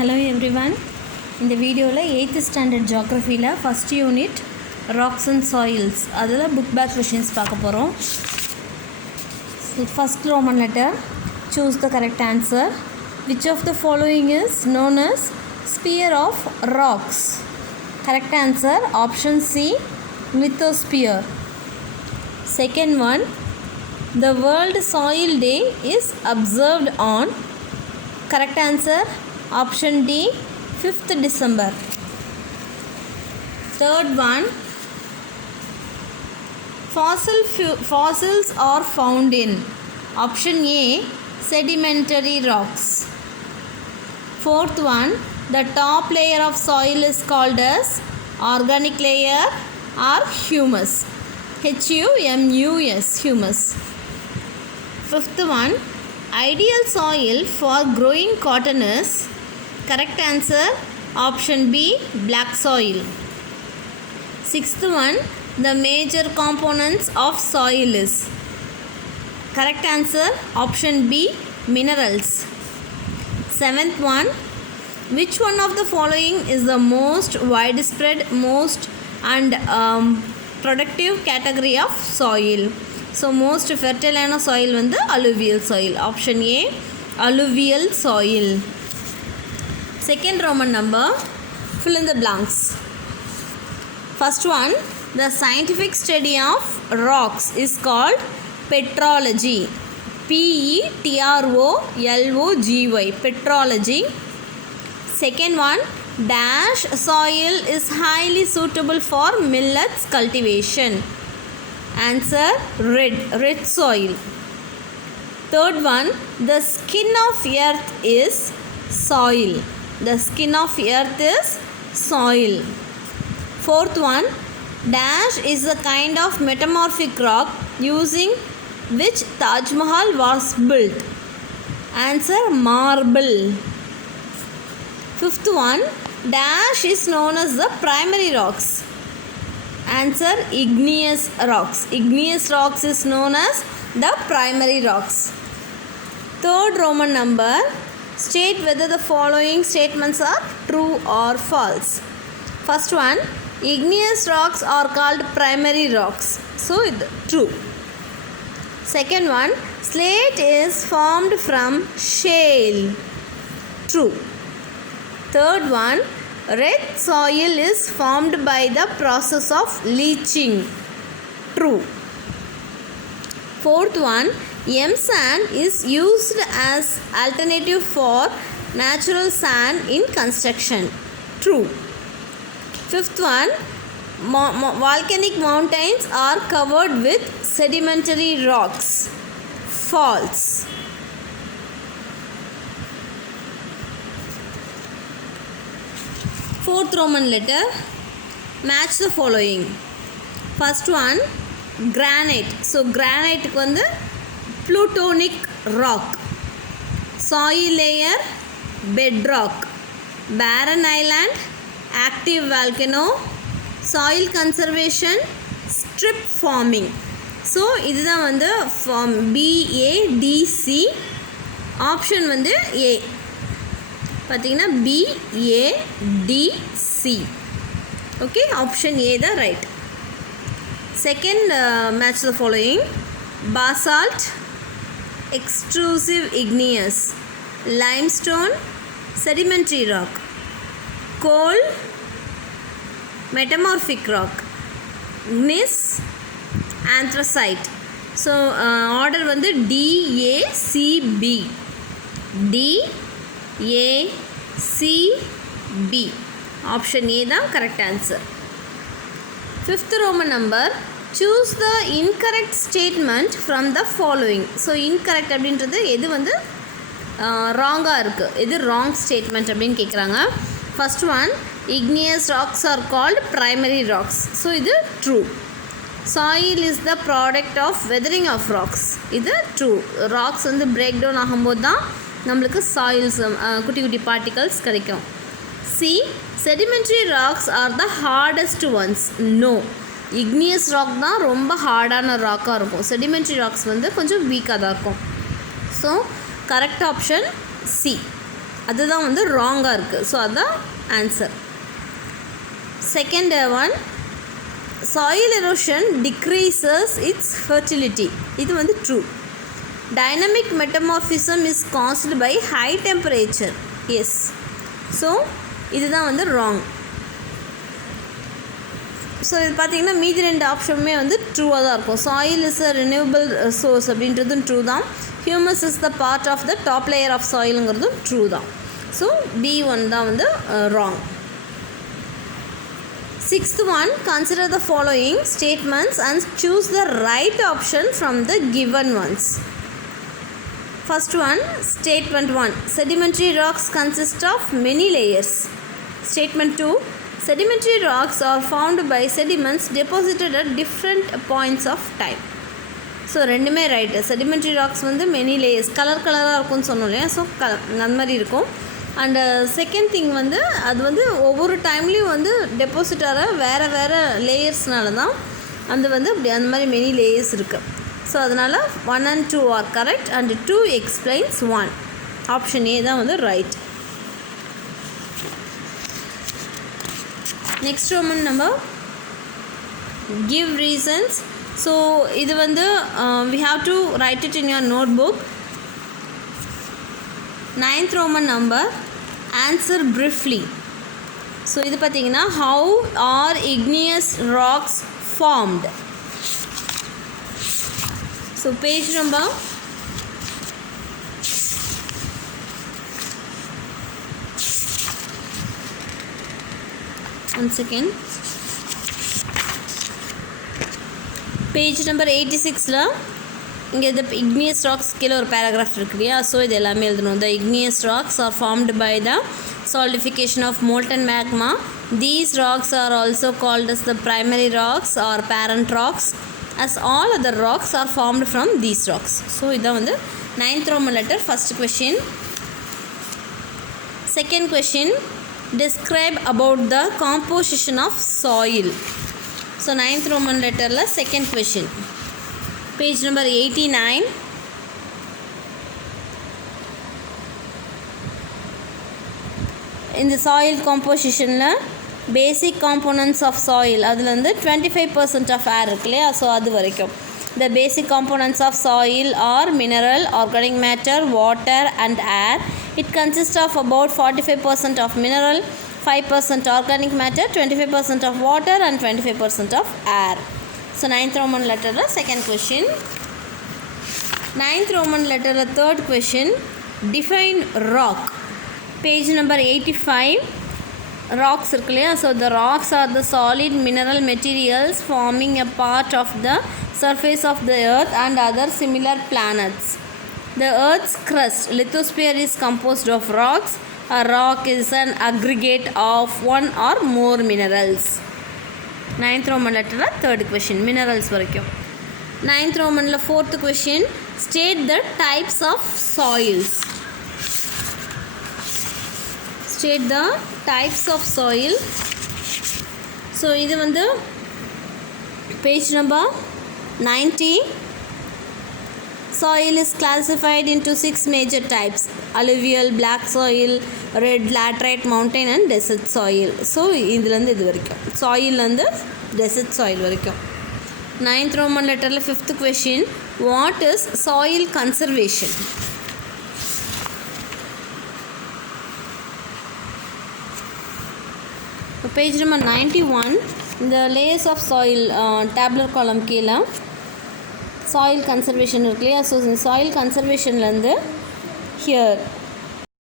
Hello everyone. In the video 8th standard geography first unit rocks and soils adala book back questions paaka porom. So first Roman letter, choose the correct answer. Which of the following is known as sphere of rocks? Correct answer option C, lithosphere. Second one, the World Soil Day is observed on. Correct answer option D, 5th December. Third one, fossils are found in. Option A, sedimentary rocks. Fourth one, the top layer of soil is called as organic layer or humus. Humus, humus. Fifth one, ideal soil for growing cotton is. Correct answer option B, black soil. Sixth one, the major components of soil is. Correct answer option B, minerals. Seventh one, which one of the following is the most widespread, most and productive category of soil? So most fertile soil வந்து alluvial soil. Option A, alluvial soil. Second Roman number, fill in the blanks. First one, the scientific study of rocks is called petrology. Petrology, petrology. Second one, dash soil is highly suitable for millets cultivation. Answer red soil. Third one, the skin of earth is soil. The skin of earth is soil. Fourth one, dash is a kind of metamorphic rock using which Taj Mahal was built. Answer marble. Fifth one, dash is known as the primary rocks. Answer igneous rocks. Igneous rocks is known as the primary rocks. Third Roman number, state whether the following statements are true or false. First one, igneous rocks are called primary rocks. So true. Second one, slate is formed from shale. True. Third one, red soil is formed by the process of leaching. True. Fourth one, M-sand is used as alternative for natural sand in construction. True. Fifth one, volcanic mountains are covered with sedimentary rocks. False. Fourth Roman letter, match the following. First one, granite. So granite ku vandu plutonic rock. Soil layer, bedrock. Barren island, active volcano. Soil conservation, strip forming. So இதுதான் வந்து form BADC. Option வந்து A. பார்த்தீங்கன்னா BADC. Okay, option A the right. Second, match the following. Basalt, extrusive igneous. Limestone, sedimentary rock. Coal, metamorphic rock. Gneiss, anthracite. So order வந்து DACB. DACB. Option A தான் correct answer. Fifth Roman number, choose the incorrect statement from the following. So incorrect அப்படின்றது எது வந்து ராங்காக இருக்குது, எது wrong statement அப்படின்னு கேட்குறாங்க. First one, igneous rocks are called primary rocks. So இது true. Soil is the product of weathering of rocks. இது true. Rocks வந்து பிரேக் டவுன் ஆகும்போது தான் நம்மளுக்கு சாயில்ஸ் குட்டி குட்டி பார்ட்டிகல்ஸ் கிடைக்கும். C, sedimentary rocks are the hardest ones. No, igneous rock தான் ரொம்ப ஹார்டான ராக்காக இருக்கும். sedimentary rocks வந்து கொஞ்சம் வீக்காக தான் இருக்கும். So correct option C. அதுதான் வந்து ராங்காக இருக்குது. ஸோ அதுதான் answer. Second one, soil erosion decreases its fertility. இது வந்து true. Dynamic metamorphism is caused by high temperature. Yes. So இதுதான் வந்து ராங். ஸோ இது பார்த்திங்கன்னா மீதி ரெண்டு ஆப்ஷனுமே வந்து ட்ரூவாக தான் இருக்கும். Soil is a renewable source அப்படின்றதும் ட்ரூ தான். Humus is the part of the top layer of சாயிலுங்கிறதும் ட்ரூ தான். ஸோ B1 தான் வந்து wrong. Sixth one, consider the following statements and choose the right option from the given ones. First one, statement 1, sedimentary rocks consist of many layers. Statement 2, sedimentary rocks are formed by sediments deposited at different points of time. So ரெண்டுமே right. Sedimentary rocks வந்து many layers கலராக இருக்கும்னு சொன்னோம் இல்லையா. So அந்த மாதிரி இருக்கும். And second thing வந்து அது வந்து ஒவ்வொரு டைம்லேயும் வந்து டெபாசிட் ஆகிற வேறு லேயர்ஸ்னால தான் அது வந்து அப்படி அந்த மாதிரி மெனி லேயர்ஸ் இருக்குது. ஸோ அதனால் 1 and 2 are correct and 2 explains 1. Option A தான் வந்து right. Next Roman number give reasons. So இது வந்து we have to write it in your notebook. 9th Roman number, answer briefly. So இது பார்த்திங்கன்னா how are igneous rocks formed. So page number 1 second. Page number 86ல இங்கே இந்த igneous rocks கீழே ஒரு paragraph இருக்கு இல்லையா. ஸோ இது எல்லாமே எழுதணும். The igneous rocks are formed by the solidification of molten magma. These rocks are also called as the primary rocks or parent rocks, as all other rocks are formed from these rocks. So இதான் வந்து 9th Roman letter first question. Second question, describe about the composition of soil. So 9th Roman letterல second question. Page number 89. இந்த soil compositionல basic components of soil அதில் வந்து 25% of air இருக்கு இல்லையா. So அது வரைக்கும் the basic components of soil are mineral, organic matter, water and air. It consists of about 45% of mineral, 5% organic matter, 25% of water and 25% of air. So 9th Roman letter second question. 9th Roman letter third question, define rock. Page number 85. Rocks இருக்கு இல்லையா. So the rocks are the solid mineral materials forming a part of the surface of the earth and other similar planets. The earth's crust, lithosphere, is composed of rocks. A rock is an aggregate of one or more minerals. 9th Roman letter third question, minerals வரைக்கும். 9th Roman fourth question, state the types of soils. State the types of soil. So இது வந்து page number 90. Soil is classified into 6 major types: alluvial, black soil, red laterite, mountain and desert soil. So இதுலேருந்து இது வரைக்கும் சாயில்லேருந்து desert soil வரைக்கும். 9th Roman letterல 5th question, what is soil conservation? Page number 91, இந்த layers of soil tabular column கீழே soil conservation இருக்கு இல்லையா. So soil conservationலேருந்து here